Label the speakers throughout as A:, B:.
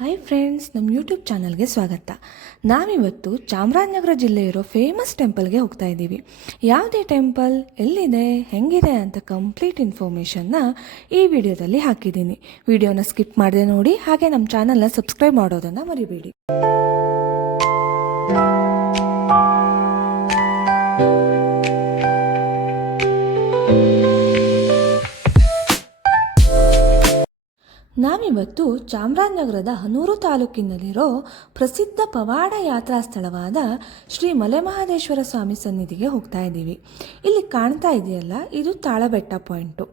A: Hi friends ನಮ್ಮ YouTube ಚಾನಲ್ಗೆ ಸ್ವಾಗತ. ನಾವಿವತ್ತು ಚಾಮರಾಜನಗರ ಜಿಲ್ಲೆ ಇರೋ ಫೇಮಸ್ ಟೆಂಪಲ್ಗೆ ಹೋಗ್ತಾ ಇದ್ದೀವಿ. ಯಾವುದೇ ಟೆಂಪಲ್ ಎಲ್ಲಿದೆ, ಹೆಂಗಿದೆ ಅಂತ ಕಂಪ್ಲೀಟ್ ಇನ್ಫಾರ್ಮೇಷನ್ನ ಈ ವಿಡಿಯೋದಲ್ಲಿ ಹಾಕಿದ್ದೀನಿ. ವಿಡಿಯೋನ ಸ್ಕಿಪ್ ಮಾಡದೆ ನೋಡಿ, ಹಾಗೆ ನಮ್ಮ ಚಾನಲ್ನ ಸಬ್ಸ್ಕ್ರೈಬ್ ಮಾಡೋದನ್ನು ಮರಿಬೇಡಿ. ನಾವಿವತ್ತು ಚಾಮರಾಜನಗರದ ಹನೂರು ತಾಲೂಕಿನಲ್ಲಿರೋ ಪ್ರಸಿದ್ಧ ಪವಾಡ ಯಾತ್ರಾ ಸ್ಥಳವಾದ ಶ್ರೀ ಮಲೆಮಹದೇಶ್ವರ ಸ್ವಾಮಿ ಸನ್ನಿಧಿಗೆ ಹೋಗ್ತಾ ಇದ್ದೀವಿ. ಇಲ್ಲಿ ಕಾಣ್ತಾ ಇದೆಯಲ್ಲ, ಇದು ತಾಳಬೆಟ್ಟ ಪಾಯಿಂಟು.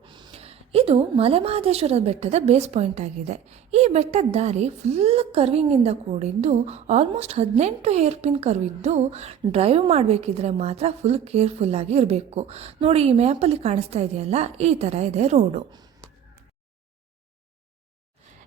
A: ಇದು ಮಲೆಮಹದೇಶ್ವರ ಬೆಟ್ಟದ ಬೇಸ್ ಪಾಯಿಂಟ್ ಆಗಿದೆ. ಈ ಬೆಟ್ಟದ ದಾರಿ ಫುಲ್ ಕರ್ವಿಂಗಿಂದ ಕೂಡಿದ್ದು ಆಲ್ಮೋಸ್ಟ್ ಹದಿನೆಂಟು ಹೇರ್ ಪಿನ್ ಕರ್ವ್ ಇದ್ದು ಡ್ರೈವ್ ಮಾಡಬೇಕಿದ್ರೆ ಮಾತ್ರ ಫುಲ್ ಕೇರ್ಫುಲ್ಲಾಗಿ ಇರಬೇಕು. ನೋಡಿ ಈ ಮ್ಯಾಪಲ್ಲಿ ಕಾಣಿಸ್ತಾ ಇದೆಯಲ್ಲ, ಈ ಥರ ಇದೆ ರೋಡು.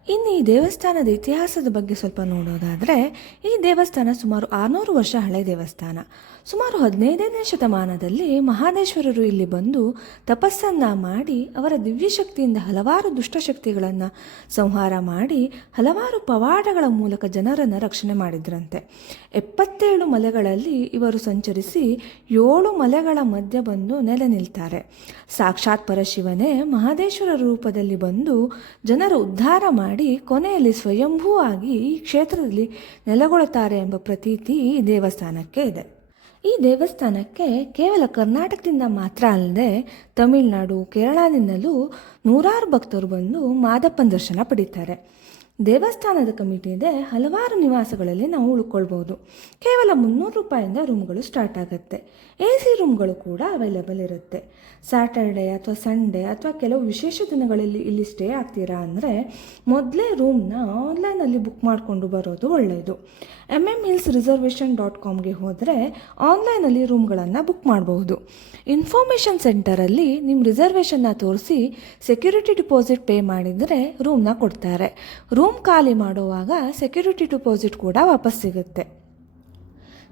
A: ಇನ್ನು ಈ ದೇವಸ್ಥಾನದ ಇತಿಹಾಸದ ಬಗ್ಗೆ ಸ್ವಲ್ಪ ನೋಡೋದಾದರೆ, ಈ ದೇವಸ್ಥಾನ ಸುಮಾರು ಆರುನೂರು ವರ್ಷ ಹಳೆ ದೇವಸ್ಥಾನ. ಸುಮಾರು ಹದಿನೈದನೇ ಶತಮಾನದಲ್ಲಿ ಮಹಾದೇಶ್ವರರು ಇಲ್ಲಿ ಬಂದು ತಪಸ್ಸನ್ನು ಮಾಡಿ, ಅವರ ದಿವ್ಯಶಕ್ತಿಯಿಂದ ಹಲವಾರು ದುಷ್ಟಶಕ್ತಿಗಳನ್ನು ಸಂಹಾರ ಮಾಡಿ, ಹಲವಾರು ಪವಾಡಗಳ ಮೂಲಕ ಜನರನ್ನು ರಕ್ಷಣೆ ಮಾಡಿದ್ರಂತೆ. ಎಪ್ಪತ್ತೇಳು ಮಲೆಗಳಲ್ಲಿ ಇವರು ಸಂಚರಿಸಿ ಏಳು ಮಲೆಗಳ ಮಧ್ಯೆ ಬಂದು ನೆಲೆ ನಿಲ್ತಾರೆ. ಸಾಕ್ಷಾತ್ ಪರಶಿವನೇ ಮಹಾದೇಶ್ವರ ರೂಪದಲ್ಲಿ ಬಂದು ಜನರ ಉದ್ಧಾರ ಮಾಡಿ ಕೊನೆಯಲ್ಲಿ ಸ್ವಯಂಭೂ ಆಗಿ ಈ ಕ್ಷೇತ್ರದಲ್ಲಿ ನೆಲೆಗೊಳ್ಳುತ್ತಾರೆ ಎಂಬ ಪ್ರತೀತಿ ಈ ದೇವಸ್ಥಾನಕ್ಕೆ ಇದೆ. ಈ ದೇವಸ್ಥಾನಕ್ಕೆ ಕೇವಲ ಕರ್ನಾಟಕದಿಂದ ಮಾತ್ರ ಅಲ್ಲದೆ ತಮಿಳುನಾಡು, ಕೇರಳದಿಂದಲೂ ನೂರಾರು ಭಕ್ತರು ಬಂದು ಮಾದಪ್ಪನ ದರ್ಶನ ಪಡೀತಾರೆ. ದೇವಸ್ಥಾನದ ಕಮಿಟಿ ಇದೆ. ಹಲವಾರು ನಿವಾಸಗಳಲ್ಲಿ ನಾವು ಉಳ್ಕೊಳ್ಬೋದು ಕೇವಲ ಮುನ್ನೂರು ರೂಪಾಯಿಂದ ರೂಮ್ಗಳು ಸ್ಟಾರ್ಟ್ ಆಗುತ್ತೆ. ಎ ಸಿ ರೂಮ್ಗಳು ಕೂಡ ಅವೈಲೇಬಲ್ ಇರುತ್ತೆ. ಸ್ಯಾಟರ್ಡೆ ಅಥವಾ ಸಂಡೇ ಅಥವಾ ಕೆಲವು ವಿಶೇಷ ದಿನಗಳಲ್ಲಿ ಇಲ್ಲಿ ಸ್ಟೇ ಆಗ್ತೀರಾ ಅಂದರೆ ಮೊದಲೇ ರೂಮ್ನ ಆನ್ಲೈನಲ್ಲಿ ಬುಕ್ ಮಾಡಿಕೊಂಡು ಬರೋದು ಒಳ್ಳೆಯದು M M hills reservation dot ಕಾಮ್ಗೆ ಹೋದರೆ ಆನ್ಲೈನಲ್ಲಿ ರೂಮ್ಗಳನ್ನು ಬುಕ್ ಮಾಡಬಹುದು. ಇನ್ಫಾರ್ಮೇಷನ್ ಸೆಂಟರಲ್ಲಿ ನಿಮ್ಮ ರಿಸರ್ವೇಷನ್ನ ತೋರಿಸಿ ಸೆಕ್ಯೂರಿಟಿ ಡಿಪಾಸಿಟ್ ಪೇ ಮಾಡಿದರೆ ರೂಮ್ನ ಕೊಡ್ತಾರೆ. ರೂಮ್ ಖಾಲಿ ಮಾಡುವಾಗ ಸೆಕ್ಯೂರಿಟಿ ಡಿಪಾಸಿಟ್ ಕೂಡ ವಾಪಸ್ ಸಿಗುತ್ತೆ.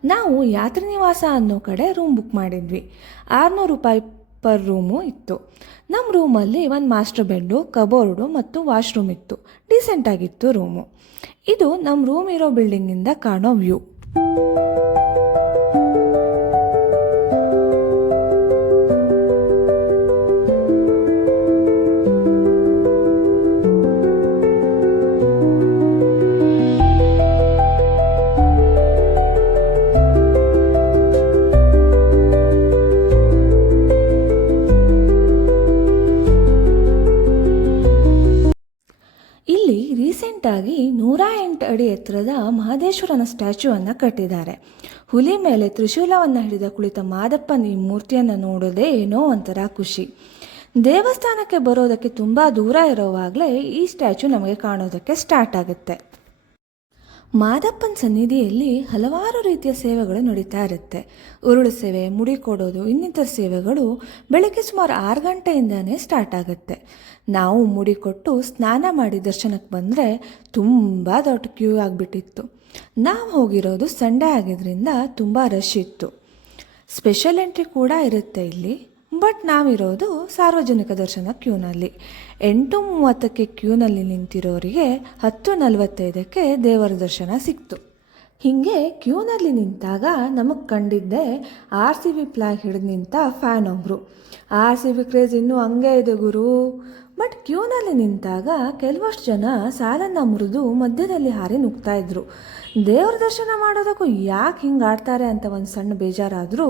A: ನಾವು ಯಾತ್ರಿ ನಿವಾಸ ಅನ್ನೋ ಕಡೆ ರೂಮ್ ಬುಕ್ ಮಾಡಿದ್ವಿ. ಆರುನೂರು ರೂಪಾಯಿ ಪರ್ ರೂಮು ಇತ್ತು. ನಮ್ಮ ರೂಮಲ್ಲಿ ಒಂದು ಮಾಸ್ಟರ್ ಬೆಡ್ಡು, ಕಬೋರ್ಡು ಮತ್ತು ವಾಶ್ರೂಮ್ ಇತ್ತು. ಡೀಸೆಂಟಾಗಿತ್ತು ರೂಮು. ಇದು ನಮ್ಮ ರೂಮ್ ಇರೋ ಬಿಲ್ಡಿಂಗಿಂದ ಕಾಣೋ ವ್ಯೂ. ಇಲ್ಲಿ ರೀಸೆಂಟಾಗಿ ನೂರ ಎಂಟು ಅಡಿ ಎತ್ತರದ ಮಹದೇಶ್ವರನ ಸ್ಟ್ಯಾಚ್ಯೂವನ್ನು ಕಟ್ಟಿದ್ದಾರೆ. ಹುಲಿ ಮೇಲೆ ತ್ರಿಶೂಲವನ್ನು ಹಿಡಿದ ಕುಳಿತ ಮಾದಪ್ಪನ ಈ ಮೂರ್ತಿಯನ್ನು ನೋಡೋದೇ ಏನೋ ಒಂಥರ ಖುಷಿ. ದೇವಸ್ಥಾನಕ್ಕೆ ಬರೋದಕ್ಕೆ ತುಂಬ ದೂರ ಇರೋವಾಗಲೇ ಈ ಸ್ಟ್ಯಾಚ್ಯೂ ನಮಗೆ ಕಾಣೋದಕ್ಕೆ ಸ್ಟಾರ್ಟ್ ಆಗುತ್ತೆ. ಮಾದಪ್ಪನ ಸನ್ನಿಧಿಯಲ್ಲಿ ಹಲವಾರು ರೀತಿಯ ಸೇವೆಗಳು ನಡೀತಾ ಇರುತ್ತೆ. ಉರುಳು ಸೇವೆ, ಮುಡಿ ಕೊಡೋದು, ಇನ್ನಿತರ ಸೇವೆಗಳು ಬೆಳಗ್ಗೆ ಸುಮಾರು ಆರು ಗಂಟೆಯಿಂದನೇ ಸ್ಟಾರ್ಟ್ ಆಗುತ್ತೆ. ನಾವು ಮುಡಿ ಕೊಟ್ಟು ಸ್ನಾನ ಮಾಡಿ ದರ್ಶನಕ್ಕೆ ಬಂದರೆ ತುಂಬ ದೊಡ್ಡ ಕ್ಯೂ ಆಗಿಬಿಟ್ಟಿತ್ತು. ನಾವು ಹೋಗಿರೋದು ಸಂಡೇ ಆಗಿದ್ದರಿಂದ ತುಂಬ ರಶ್ ಇತ್ತು. ಸ್ಪೆಷಲ್ ಎಂಟ್ರಿ ಕೂಡ ಇರುತ್ತೆ ಇಲ್ಲಿ. ಬಟ್ ನಾವಿರೋದು ಸಾರ್ವಜನಿಕ ದರ್ಶನ ಕ್ಯೂನಲ್ಲಿ. ಎಂಟು ಮೂವತ್ತಕ್ಕೆ ಕ್ಯೂನಲ್ಲಿ ನಿಂತಿರೋರಿಗೆ ಹತ್ತು ನಲವತ್ತೈದಕ್ಕೆ ದೇವರ ದರ್ಶನ ಸಿಕ್ತು. ಹೀಗೆ ಕ್ಯೂನಲ್ಲಿ ನಿಂತಾಗ ನಮಗೆ ಕಂಡಿದ್ದೆ ಆರ್ ಸಿ ಬಿ ಪ್ಲಾಗ್ ಹಿಡಿದು ನಿಂತ ಫ್ಯಾನ್ ಒಬ್ಬರು ಆರ್ ಸಿ ಬಿ ಕ್ರೇಜ್ ಇನ್ನೂ ಹಂಗೆ ಇದೆ ಗುರು. ಬಟ್ ಕ್ಯೂನಲ್ಲಿ ನಿಂತಾಗ ಕೆಲವಷ್ಟು ಜನ ಸಾಲನ್ನು ಮುರಿದು ಮಧ್ಯದಲ್ಲಿ ಹಾರಿ ನುಗ್ತಾ ಇದ್ರು. ದೇವ್ರ ದರ್ಶನ ಮಾಡೋದಕ್ಕೂ ಯಾಕೆ ಹಿಂಗೆ ಆಡ್ತಾರೆ ಅಂತ ಒಂದು ಸಣ್ಣ ಬೇಜಾರಾದರೂ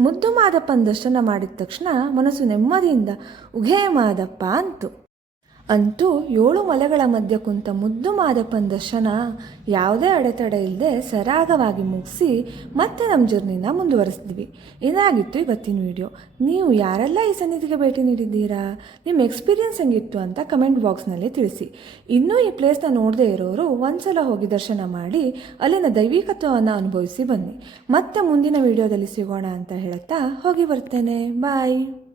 A: ಮುದ್ದು ಮಾದಪ್ಪನ ದರ್ಶನ ಮಾಡಿದ ತಕ್ಷಣ ಮನಸ್ಸು ನೆಮ್ಮದಿಯಿಂದ, ಉಘೇ ಮಾದಪ್ಪ ಅಂತು. ಅಂತೂ ಏಳು ಮಲೆಗಳ ಮಧ್ಯ ಕುಂತ ಮುದ್ದು ಮಾದಪ್ಪನ ದರ್ಶನ ಯಾವುದೇ ಅಡೆತಡೆ ಇಲ್ಲದೆ ಸರಾಗವಾಗಿ ಮುಗಿಸಿ ಮತ್ತೆ ನಮ್ಮ ಜರ್ನಿನ ಮುಂದುವರಿಸಿದ್ವಿ. ಇದಾಗಿತ್ತು ಇವತ್ತಿನ ವಿಡಿಯೋ. ನೀವು ಯಾರೆಲ್ಲ ಈ ಸನ್ನಿಧಿಗೆ ಭೇಟಿ ನೀಡಿದ್ದೀರಾ? ನಿಮ್ಮ ಎಕ್ಸ್ಪೀರಿಯನ್ಸ್ ಹೆಂಗಿತ್ತು ಅಂತ ಕಮೆಂಟ್ ಬಾಕ್ಸ್ನಲ್ಲಿ ತಿಳಿಸಿ. ಇನ್ನೂ ಈ ಪ್ಲೇಸ್ನ ನೋಡದೇ ಇರೋರು ಒಂದ್ಸಲ ಹೋಗಿ ದರ್ಶನ ಮಾಡಿ, ಅಲ್ಲಿನ ದೈವಿಕತ್ವವನ್ನು ಅನುಭವಿಸಿ ಬನ್ನಿ. ಮತ್ತೆ ಮುಂದಿನ ವಿಡಿಯೋದಲ್ಲಿ ಸಿಗೋಣ ಅಂತ ಹೇಳುತ್ತಾ ಹೋಗಿ ಬರ್ತೇನೆ. ಬಾಯ್.